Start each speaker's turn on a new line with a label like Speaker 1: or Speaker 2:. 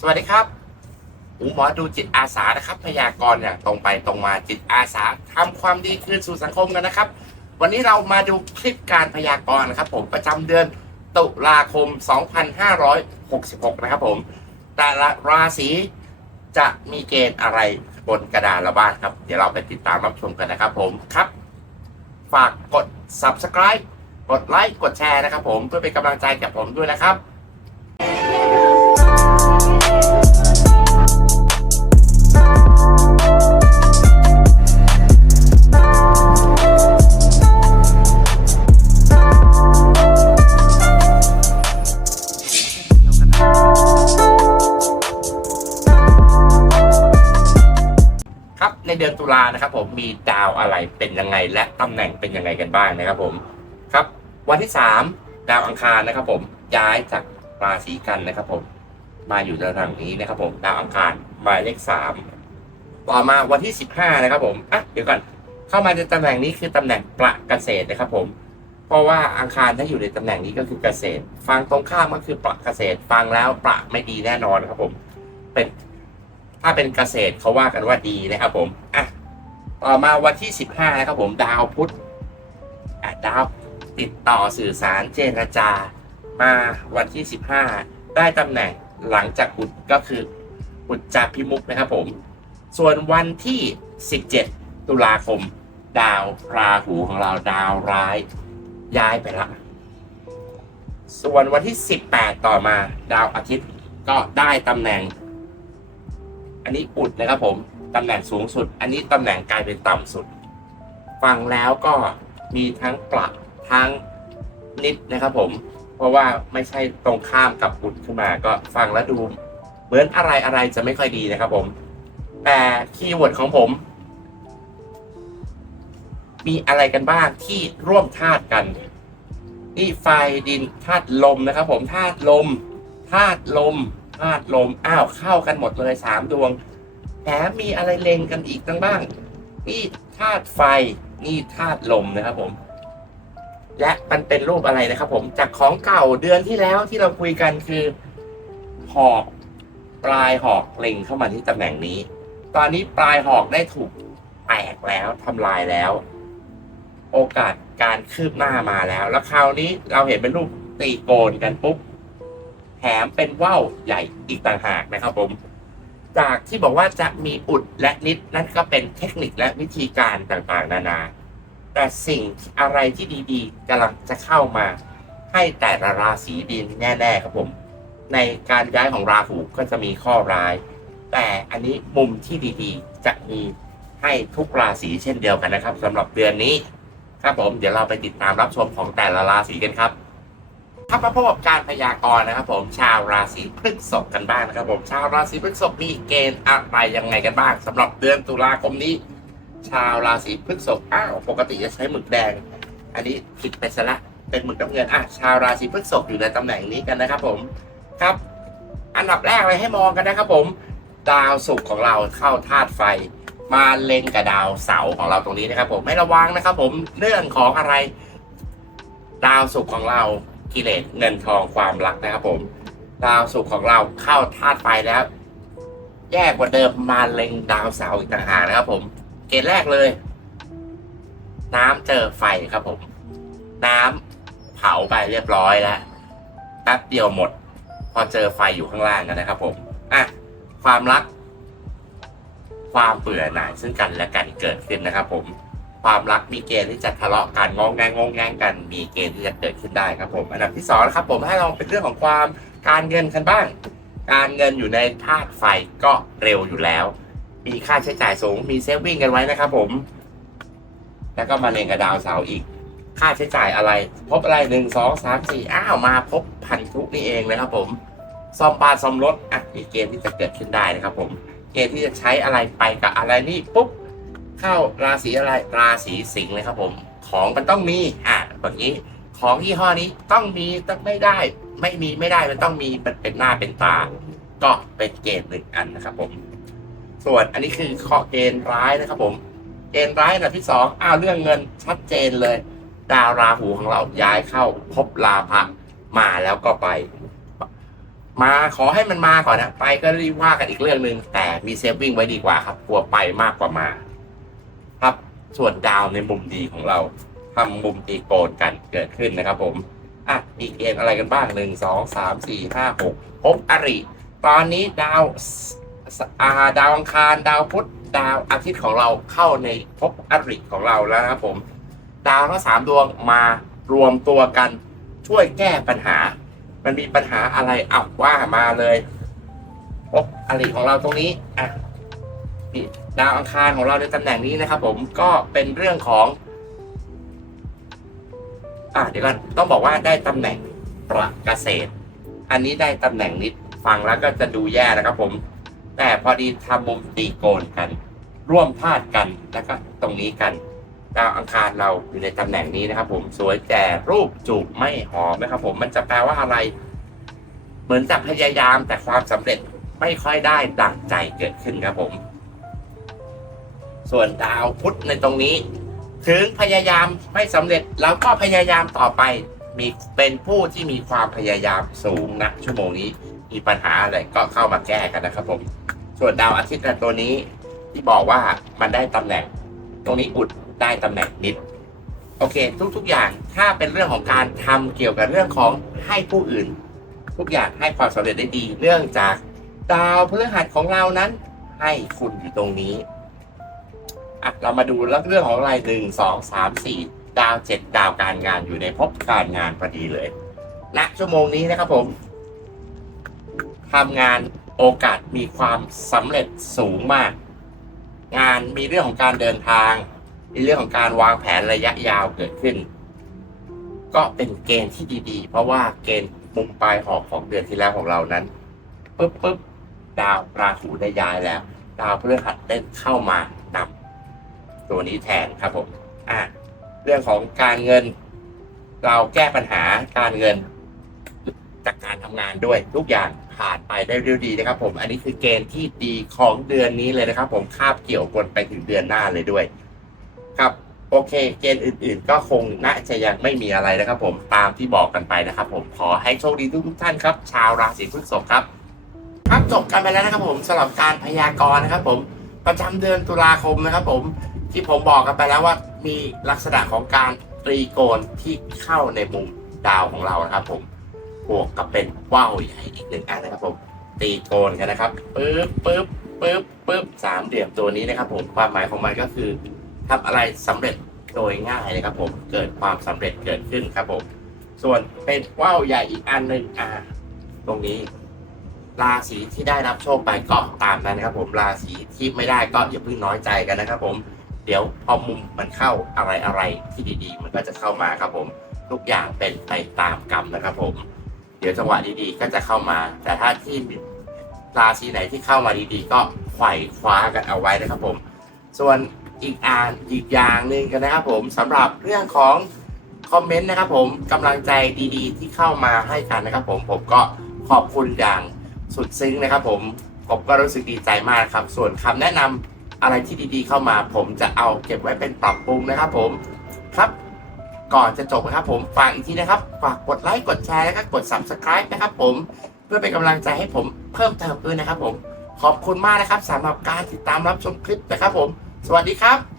Speaker 1: สวัสดีครับอูหมอดูจิตอาสานะครับ พยากรณ์อย่างตรงไปตรงมาจิตอาสาทำความดีคืนสู่สังคมกันนะครับ วันนี้เรามาดูคลิปการพยากรณ์นะครับผมประจำเดือนตุลาคม 2566 นะครับผม แต่ละราศีจะมีเกณฑ์อะไรบนกระดานละบ้างครับ เดี๋ยวเราไปติดตามรับชมกันนะครับผมครับ ฝากกด subscribe กดไลค์กดแชร์นะครับผมเพื่อเป็นกำลังใจกับผมด้วยนะครับ นตุลานะครับผมมีดาวอะไรเป็นยังไง และตำแหน่งเป็นยังไงกันบ้างนะครับผมครับ วันที่สามดาวอังคารนะครับผมย้ายจากราศีกันนะครับผมมาอยู่ในทางนี้นะครับผมดาวอังคารหมายเลขสามต่อมาวันที่สิบห้านะครับผมอะเดี๋ยวก่อนเข้ามาในตำแหน่งนี้คือตำแหน่งประเกษตรนะครับผมเพราะว่าอังคารถ้าอยู่ในตำแหน่งนี้ก็คือเกษตร ฟังตรงข้ามก็คือประเกษตร ฟังแล้วประไม่ดีแน่นอนครับผมเป็นถ้าเป็นเกษตรเขาว่ากันว่าดีนะครับผมอะ ต่อมาวันที่ 15 นะครับผมดาวพุธดาวติดต่อสื่อสารเจรจา มาวันที่ 15 ได้ตำแหน่งหลังจากอุดก็คืออุดจาพิมุกนะครับผม ส่วนวันที่ 17 ตุลาคม ดาวราหูของเราดาวร้าย ย้ายไปละส่วนวันที่ 18 ต่อมาดาวอาทิตย์ก็ได้ตำแหน่ง อันนี้อุดนะครับผมตำแหน่งสูงสุด อันนี้ตำแหน่งกลายเป็นต่ำสุด ฟังแล้วก็มีทั้งปรับทั้งนิดนะครับผม เพราะว่าไม่ใช่ตรงข้ามกับอุดขึ้นมาก็ฟังแล้วดู เหมือนอะไรอะไรจะไม่ค่อยดีนะครับผม แต่คีย์เวิร์ดของผม มีอะไรกันบ้างที่ร่วมธาตุกันนี่ไฟดินธาตุลมนะครับผมธาตุลมธาตุลม ธาตุลมอ้าวเข้ากันหมดเลยสามดวงแถมมีอะไรเลงกันอีกตั้งบ้าง นี่ธาตุไฟนี่ธาตุลมนะครับผม และมันเป็นรูปอะไรนะครับผมจากของเก่าเดือนที่แล้วที่เราคุยกันคือหอกปลายหอกเล็งเข้ามาที่ตำแหน่งนี้ ตอนนี้ปลายหอกได้ถูกแตกแล้วทำลายแล้ว โอกาสการคืบหน้ามาแล้ว แล้วคราวนี้เราเห็นเป็นรูปตีโกนกันปุ๊บ แถมเป็นว่าวใหญ่อีกต่างหากนะครับผม จากที่บอกว่าจะมีอุดและนิดนั่นก็เป็นเทคนิคและวิธีการต่างๆ นานา แต่สิ่งอะไรที่ดีๆกำลังจะเข้ามา ให้แต่ละราศีดินแน่ๆครับผม ในการย้ายของราหูก็จะมีข้อร้าย แต่อันนี้มุมที่ดีๆ จะมีให้ทุกราศีเช่นเดียวกันนะครับสำหรับเดือนนี้ครับผมเดี๋ยวเราไปติดตามรับชมของแต่ละราศีกันครับ ถ้ามาพบกับการพยากรณ์นะครับผมชาวราศีพฤษภกันบ้างนะครับผมชาวราศีพฤษภมีเกณฑ์อะไรยังไงกันบ้างสำหรับเดือนตุลาคมนี้ ชาวราศีพฤษภอ้าวปกติจะใช้หมึกแดง อันนี้ผิดไปซะละเป็นหมึกน้ำเงินอะชาวราศีพฤษภอยู่ในตำแหน่งนี้กันนะครับผมครับ อันดับแรกเลยให้มองกันนะครับผม ดาวศุกร์ของเราเข้าธาตุไฟ มาเล็งกับดาวเสาร์ของเราตรงนี้นะครับผมไม่ระวังนะครับผมเรื่องของอะไร ดาวศุกร์ของเรา กิเลสเงินทองความรักนะครับผมดาวศุกร์ของเราเข้าธาตุไฟแล้วแย่กว่าเดิมมาเล็งดาวเสาร์อีกต่างหากนะครับผม เกณฑ์แรกเลย น้ำเจอไฟครับผม น้ำเผาไปเรียบร้อยแล้วแป๊บเดียวหมด พอเจอไฟอยู่ข้างล่างกันนะครับผมอะความรัก ความเบื่อหน่ายซึ่งกันและกันเกิดขึ้นนะครับผม ความรักมีเกณฑ์ที่จะทะเลาะกันงองแงงงองแงงกัน มีเกณฑ์ที่จะเกิดขึ้นได้ครับผมอันดับที่สองนะครับผมให้เราเป็นเรื่องของความการเงินกันบ้าง การเงินอยู่ในธาตุไฟก็เร็วอยู่แล้ว มีค่าใช้จ่ายสูงมีเซฟวิ่งกันไว้นะครับผม แล้วก็มาเรียงกับดาวเสาร์อีก ค่าใช้จ่ายอะไร พบอะไรหนึ่งสองสามสี่อ้าวมาพบพันธุนี่เองนะครับผมซ่อมบ้านซ่อมรถอะมีเกณฑ์ที่จะเกิดขึ้นได้นะครับผม เกณฑ์ที่จะใช้อะไรไปกับอะไรนี่ปุ๊บ เข้าราศีอะไรราศีสิงห์เลยครับผม ของมันต้องมีอะแบบนี้ ของยี่ห้อนี้ต้องมีต้องไม่ได้ ไม่มีไม่ได้มันต้องมีมันเป็นหน้าเป็นตา ก็เป็นเกณฑ์หนึ่งอันนะครับผม ส่วนอันนี้คือข้อเกณฑ์ร้ายนะครับผมเกณฑ์ร้ายอันดับที่สองอ้าวเรื่องเงินชัดเจนเลย ดาวราหูของเราย้ายเข้าพบลาภะมาแล้วก็ไป มาขอให้มันมาก่อนนะไปก็รีบว่ากันอีกเรื่องหนึ่งแต่มีเซฟวิ่งไว้ดีกว่าครับกลัวไปมากกว่ามา ครับ ส่วนดาวในมุมดีของเราทำมุมตีโกนกันเกิดขึ้นนะครับ ผมอะมีเกณฑ์อะไรกันบ้างหนึ่งสองสามสี่ห้าหกพบอริ ตอนนี้ดาวอาดาวอังคารดาวพุธดาวอาทิตย์ของเราเข้าในภพอริของเราแล้วนะครับผม ดาวทั้งสามดวงมารวมตัวกันช่วยแก้ปัญหา มันมีปัญหาอะไรเอาว่ามาเลยภพอริของเราตรงนี้อะนี่ ดาวอังคารของเราในตำแหน่งนี้นะครับ ผมก็เป็นเรื่องของ อะเดี๋ยวก่อนต้องบอกว่าได้ตำแหน่งประเกษตร อันนี้ได้ตำแหน่งนิดฟังแล้วก็จะดูแย่นะครับ ผม แต่พอดีทำมุมตีโกนกัน ร่วมพาดกันแล้วก็ตรงนี้กันดาวอังคารเราอยู่ในตำแหน่งนี้นะครับ ผมสวยแต่รูปจูบไม่หอมนะครับ ผมมันจะแปลว่าอะไร เหมือนจะพยายามแต่ความสำเร็จไม่ค่อยได้ดังใจเกิดขึ้นครับผม ส่วนดาวพุธในตรงนี้ ถึงพยายามไม่สำเร็จแล้วก็พยายามต่อไป มีเป็นผู้ที่มีความพยายามสูงนะชั่วโมงนี้มีปัญหาอะไรก็เข้ามาแก้กันนะครับผม ส่วนดาวอาทิตย์ในตัวนี้ ที่บอกว่ามันได้ตำแหน่ง ตรงนี้อุดได้ตำแหน่งนิดโอเค ทุกๆอย่างถ้าเป็นเรื่องของการทำเกี่ยวกับเรื่องของให้ผู้อื่น ทุกอย่างให้ความสำเร็จได้ดี เนื่องจากดาวพฤหัสของเรานั้น ให้คุณอยู่ตรงนี้ อะเรามาดูเรื่องของอะไรหนึ่งสองสามสี่ดาวเจ็ดดาวการงานอยู่ในภพการงานพอดีเลยณชั่วโมงนี้นะครับผมทำงานโอกาสมีความสำเร็จสูงมาก งานมีเรื่องของการเดินทาง มีเรื่องของการวางแผนระยะยาวเกิดขึ้น ก็เป็นเกณฑ์ที่ดีๆ เพราะว่าเกณฑ์มุมปลายหอกของเดือนที่แล้วของเรานั้นปุ๊บปุ๊บดาวราหูได้ย้ายแล้ว ดาวพฤหัสได้เข้ามา ตัวนี้แทนครับผมอะเรื่องของการเงิน เราแก้ปัญหาการเงิน จากการทำงานด้วยทุกอย่างผ่านไปได้เรียวดีนะครับ ผม อันนี้คือเกณฑ์ที่ดีของเดือนนี้เลยนะครับ ผมคาบเกี่ยวกนไปถึงเดือนหน้าเลยด้วย ครับโอเค เกณฑ์อื่น ๆ ก็คงน่าจะยังไม่มีอะไรนะครับผมตามที่บอกกันไปนะครับผมขอให้โชคดีทุกๆท่านครับ ชาวราศีพฤษภครับ ครับจบกันไปแล้วนะครับผมสำหรับการพยากรณ์นะครับ ผมประจำเดือนตุลาคมนะครับ ผม ที่ผมบอกกันไปแล้วว่ามีลักษณะของการตรีโกนที่เข้าในมุมดาวของเรานะครับ ผมบวกกับเป็นว่าวใหญ่อีกหนึ่งอันนะครับผมตีโกนกันนะครับปึ๊บปึ๊บปึ๊บปึ๊บสามเหลี่ยมตัวนี้นะครับผมความหมายของมันก็คือทำอะไรสำเร็จโดยง่ายเลยครับผมเกิดความสำเร็จเกิดขึ้นครับผมส่วนเป็นว่าวใหญ่อีกอันหนึ่งอ่าตรงนี้ราศีที่ได้รับโชคไปก็ตามนั้นนะครับผมราศีที่ไม่ได้ก็อย่าเพิ่งน้อยใจกันนะครับผม เดี๋ยวพอมุมมันเข้าอะไรอะไรที่ดีๆ มันก็จะเข้ามาครับผม ทุกอย่างเป็นไปตามกรรมนะครับผม เดี๋ยวจังหวะดีๆก็จะเข้ามา แต่ถ้าที่ราศีไหนที่เข้ามาดีๆ ก็ไขว่คว้ากันเอาไว้นะครับผม ส่วนอีกอ่านอีกอย่างหนึ่งกันนะครับผมสำหรับเรื่องของคอมเมนต์นะครับผมกำลังใจดีๆ ที่เข้ามาให้กันนะครับผมผมก็ขอบคุณอย่างสุดซึ้งนะครับผมผมก็รู้สึกดีใจมากครับ ส่วนคำแนะนำ อะไรที่ดีๆเข้ามา ผมจะเอาเก็บไว้เป็นปรับปรุงนะครับ ผมครับก่อนจะจบนะครับผมฝากอีกทีนะครับฝากกดไลค์กดแชร์แล้วก็กด subscribe นะครับผมเพื่อเป็นกำลังใจให้ผมเพิ่มเติมด้วยนะครับผมขอบคุณมากนะครับสำหรับการติดตามรับชมคลิปนะครับผม สวัสดีครับ